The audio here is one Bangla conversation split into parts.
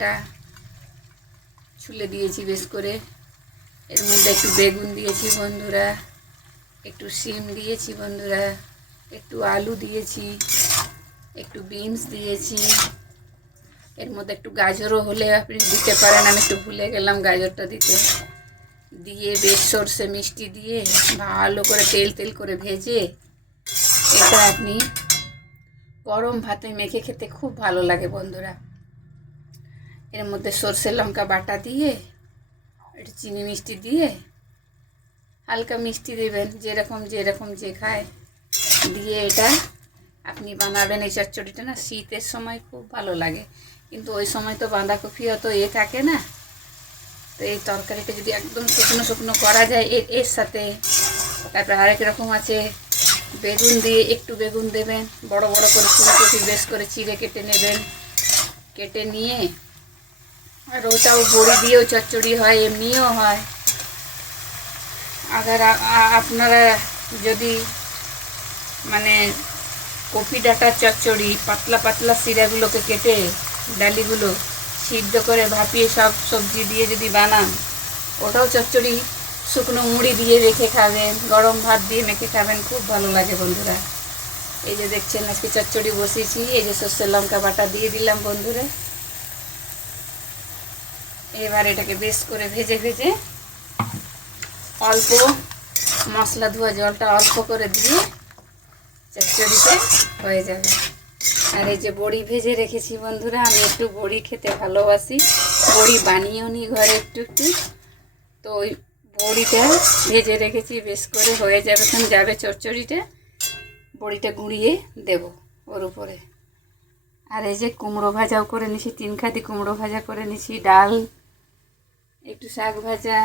এটা ছুলে দিয়েছি বেশ করে। এর মধ্যে একটু বেগুন দিয়েছি বন্ধুরা, একটু শিম দিয়েছি বন্ধুরা, একটু আলু দিয়েছি, একটু বিনস দিয়েছি। এর মধ্যে একটু গাজরও হলে আপনি দিতে পারেন, আমি একটু ভুলে গেলাম গাজরটা দিতে। দিয়ে বেশ সর্ষে মিষ্টি দিয়ে ভালো করে তেল তেল করে ভেজে এটা আপনি গরম ভাতে মেখে খেতে খুব ভালো লাগে বন্ধুরা। এর মধ্যে সর্ষে লঙ্কা বাটা দিয়ে একটু চিনি মিষ্টি দিয়ে হালকা মিষ্টি দেবেন, যেরকম যেরকম যে খায়, দিয়ে এটা আপনি বানাবেন। এই চচ্চড়িটা না শীতের সময় খুব ভালো লাগে, কিন্তু ওই সময় তো বাঁধাকপি অত থাকে না। তো এই তরকারিটা যদি একদম শুকনো শুকনো করা যায় এর সাথে, তারপরে আরেক রকম আছে বেগুন দিয়ে, একটু বেগুন দেবেন, বড় বড় করে ফুলকপি বেশ করে চিড়ে কেটে নেবেন, কেটে নিয়ে আর ওটাও বড়ি দিয়েও চচ্চড়ি হয়, এমনিও হয়। আবার আপনারা যদি মানে কপি ডাঁটার চচ্চড়ি পাতলা পাতলা শিরাগুলোকে কেটে ডালিগুলো সিদ্ধ করে ভাপিয়ে সব সবজি দিয়ে যদি বানান, ওটাও চচ্চড়ি শুকনো মুড়ি দিয়ে রেখে খাবেন, গরম ভাত দিয়ে মেখে খাবেন, খুব ভালো লাগে বন্ধুরা। এই যে দেখছেন আজকে চচ্চড়ি বসিয়েছি, এই যে সর্ষে লঙ্কা বাটা দিয়ে দিলাম বন্ধুরা। এবার এটাকে বেশ করে ভেজে ভেজে অল্প মশলা ধোয়া জলটা অল্প করে দিয়ে চচ্চড়িতে হয়ে যাবে। আর এই যে বড়ি ভেজে রেখেছি বন্ধুরা, আমি একটু বড়ি খেতে ভালোবাসি, বড়ি বানিয়েও নিই ঘরে একটু একটু। তো ওই বড়িটা ভেজে রেখেছি বেশ করে, হয়ে যাবে তখন যাবে চচ্চড়িটা, বড়িটা গুঁড়িয়ে দেব ওর উপরে। আর এই যে কুমড়ো ভাজাও করে নিছি, 3 খাদি কুমড়ো ভাজা করে নিছি, ডাল, একটু শাক ভাজা,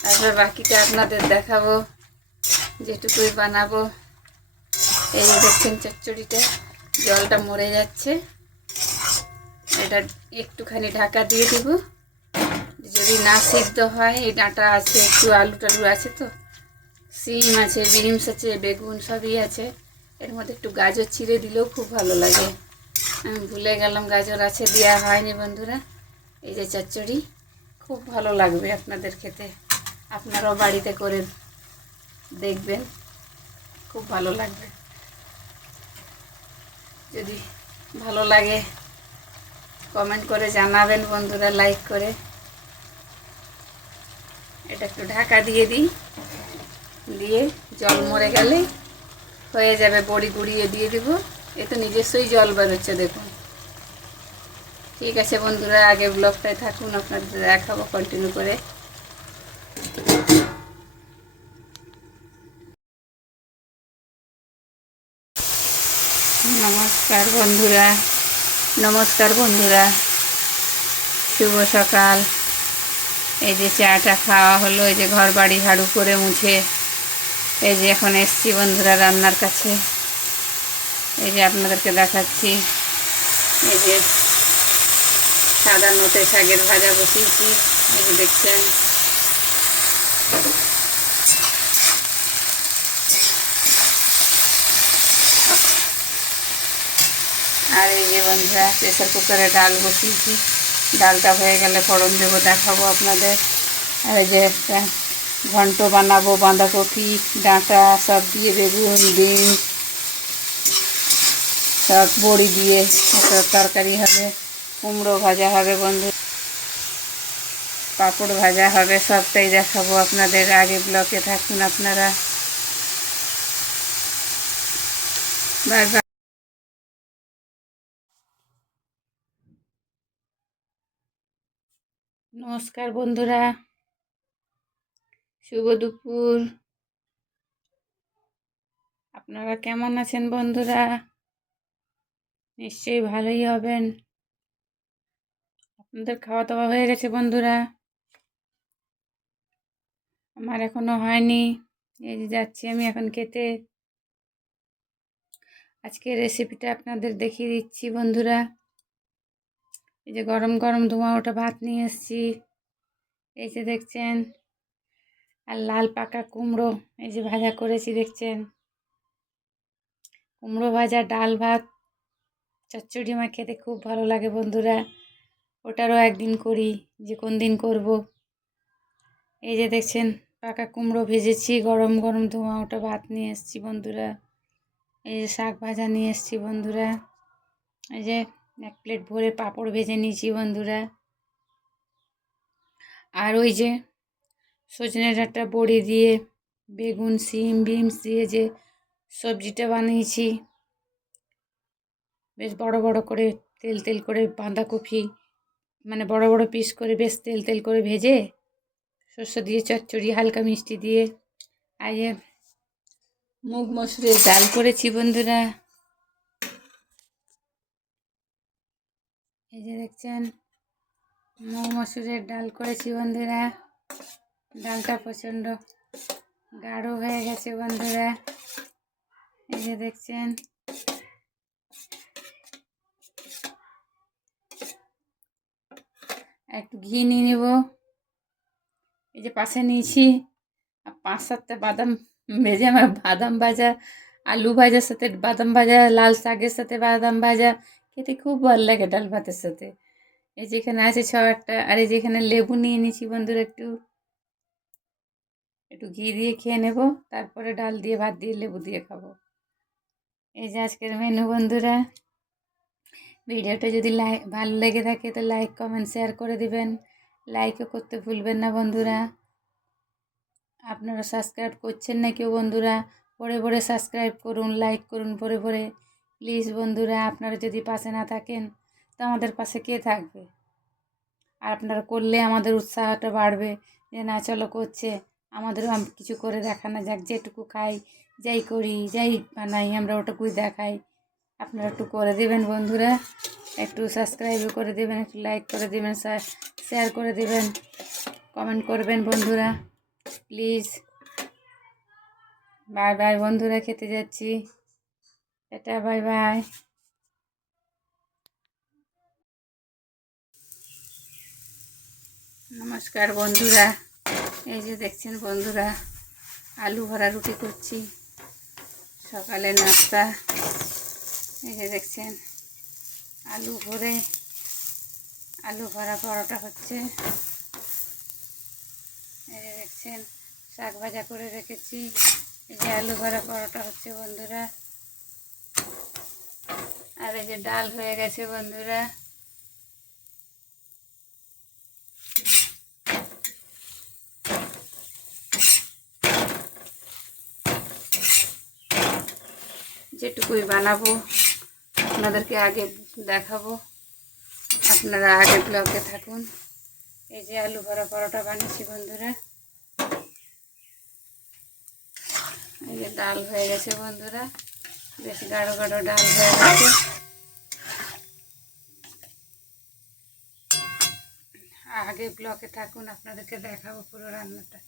তারপর বাকিটা আপনাদের দেখাবো যেটুকুই বানাবো। এই যে দেখছেন চচ্চড়িটা জলটা মরে যাচ্ছে, এটা একটুখানি ঢাকা দিয়ে দেব। যদি না সিদ্ধ হয়, এই ডাঁটা আছে, একটু আলু টালু আছে, তো সিম আছে, বিনস আছে, বেগুন সবই আছে। এর মধ্যে একটু গাজর ছিঁড়ে দিলেও খুব ভালো লাগে, আমি ভুলে গেলাম গাজর আছে, দেওয়া হয়নি বন্ধুরা। এই যে চচ্চড়ি খুব ভালো লাগবে আপনাদের খেতে, আপনারাও বাড়িতে করে দেখবেন, খুব ভালো লাগবে। যদি ভালো লাগে কমেন্ট করে জানাবেন বন্ধুরা, লাইক করে। এটা একটু ঢাকা দিয়ে দিই, দিয়ে জল মরে গেলে হয়ে যাবে। বড়ি গুঁড়িয়ে দিয়ে দেবো, এ তো নিজস্বই জল বেরোচ্ছে দেখুন। ঠিক আছে বন্ধুরা, আগে ব্লগটায় থাকুন, আপনাদের দেখাবো কন্টিনিউ করে। নমস্কার বন্ধুরা, নমস্কার বন্ধুরা, শুভ সকাল। এই যে চাটা খাওয়া হলো, এই যে ঘর বাড়ি ঝাড়ু করে মুছে এই যে এখন এসছি বন্ধুরা রান্নার কাছে। এই যে আপনাদেরকে দেখাচ্ছি, এই যে সাদা নোটে শাকের ভাজা বসিয়েছি, এই যে দেখছেন। আর এই যে বন্ধুরা প্রেসার কুকারে ডাল বসিয়েছি, ডালটা হয়ে গেলে ফোড়ন দেবো, দেখাবো আপনাদের। আর এই যে একটা ঘন্ট বানাবো, বাঁধাকপি ডাঁটা সব দিয়ে, বেগুন বিনস সব বড়ি দিয়ে সব তরকারি হবে, কুমড়ো ভাজা হবে বন্ধু, পাঁপড় ভাজা হবে, সবটাই দেখাবো আপনাদের। আগে ব্লকে থাকুন আপনারা, বাই বাই। নমস্কার বন্ধুরা, শুভ দুপুর। আপনারা কেমন আছেন বন্ধুরা? নিশ্চয়ই ভালোই হবেন। আপনাদের খাওয়া দাওয়া হয়ে গেছে বন্ধুরা? আমার এখনো হয়নি, এই যে যাচ্ছি আমি এখন খেতে। আজকে রেসিপিটা আপনাদের দেখিয়ে দিচ্ছি বন্ধুরা। এই যে গরম গরম ধোঁয়া ওঠা ভাত নিয়ে এসেছি, এই যে দেখছেন। আর লাল পাকা কুমড়ো এই যে ভাজা করেছি দেখছেন, কুমড়ো ভাজা, ডাল ভাত, চচ্চড়ি আমার খেতে খুব ভালো লাগে বন্ধুরা। ওটারও একদিন করি, যে কোন দিন করব। এই যে দেখছেন পাকা কুমড়ো ভেজেছি, গরম গরম ধোঁয়া ওটা ভাত নিয়ে এসেছি বন্ধুরা। এই যে শাক ভাজা নিয়ে এসেছি বন্ধুরা। এই যে 1 প্লেট ভরে পাঁপড় ভেজে নিয়েছি বন্ধুরা। আর ওই যে সজনে ডাঁটা বড়ি দিয়ে বেগুন সিম বিনস দিয়ে যে সবজিটা বানিয়েছি, বেশ বড় বড় করে তেল তেল করে বাঁধাকপি মানে বড় বড় পিস করে বেশ তেল তেল করে ভেজে শস্য দিয়ে চচ্চড়ি হালকা মিষ্টি দিয়ে। আর যে মুগ মসুরের ডাল করেছি বন্ধুরা। এই যে দেখছেন মুগ মসুরের ডাল করেছি বন্ধুরা। ডালটা প্রচণ্ড গাঢ় হয়ে গেছে বন্ধুরা। এই যে দেখছেন একটু ঘি নিয়ে নেব। এই যে পাশে নিয়েছি 5-7টা বাদাম ভেজে, আমার বাদাম ভাজা আলু ভাজার সাথে বাদাম ভাজা লাল শাকের সাথে বাদাম ভাজা খেতে খুব ভালো লাগে ডাল ভাতের সাথে। এই যেখানে আছে 6-8টা। আর এই যেখানে লেবু নিয়ে নিয়েছি বন্ধুরা, একটু একটু ঘি দিয়ে খেয়ে নেব, তারপরে ডাল দিয়ে ভাত দিয়ে লেবু দিয়ে খাবো। এই যে আজকের মেনু বন্ধুরা। ভিডিওটা যদি ভালো লেগে থাকে তো লাইক কমেন্ট শেয়ার করে দিবেন। লাইকও করতে ভুলবেন না বন্ধুরা। আপনারা সাবস্ক্রাইব করছেন না কেউ বন্ধুরা, পরে পরে সাবস্ক্রাইব করুন, লাইক করুন পরে পরে প্লিজ বন্ধুরা। আপনারা যদি পাশে না থাকেন তো আমাদের পাশে কে থাকবে? আর আপনারা করলে আমাদের উৎসাহটা বাড়বে, যে না চলো করছে, আমাদেরও কিছু করে দেখানো যাক। যেটুকু খাই, যাই করি, যাই বানাই, আমরা ওটুকুই দেখাই। আপনারা একটু করে দেবেন বন্ধুরা, একটু সাবস্ক্রাইবও করে দেবেন, একটু লাইক করে দেবেন, শেয়ার করে দেবেন, কমেন্ট করবেন বন্ধুরা প্লিজ। বাই বাই বন্ধুরা, খেতে যাচ্ছি। Tata bye bye. নমস্কার বন্ধুরা। এই যে দেখছেন বন্ধুরা আলু ভরা রুটি করছি, সকালে নাস্তা। এই যে দেখছেন আলু ভরে আলু ভরা পরোটা হচ্ছে। এই যে দেখছেন শাক ভাজা করে রেখেছি। এই যে আলু ভরা পরোটা হচ্ছে বন্ধুরা। আর এই যে ডাল হয়ে গেছে বন্ধুরা। যেটুকুই বানাবো আপনাদেরকে আগে দেখাবো, আপনারা আগে ব্লগে থাকুন। এই যে আলু ভরা পরোটা বানিয়েছি বন্ধুরা। এই যে ডাল হয়ে গেছে বন্ধুরা, বেশ গাঢ় গাঢ় ডাল হয়ে গেছে। আগে ব্লগে থাকুন, আপনাদেরকে দেখাবো পুরো রান্নাটা।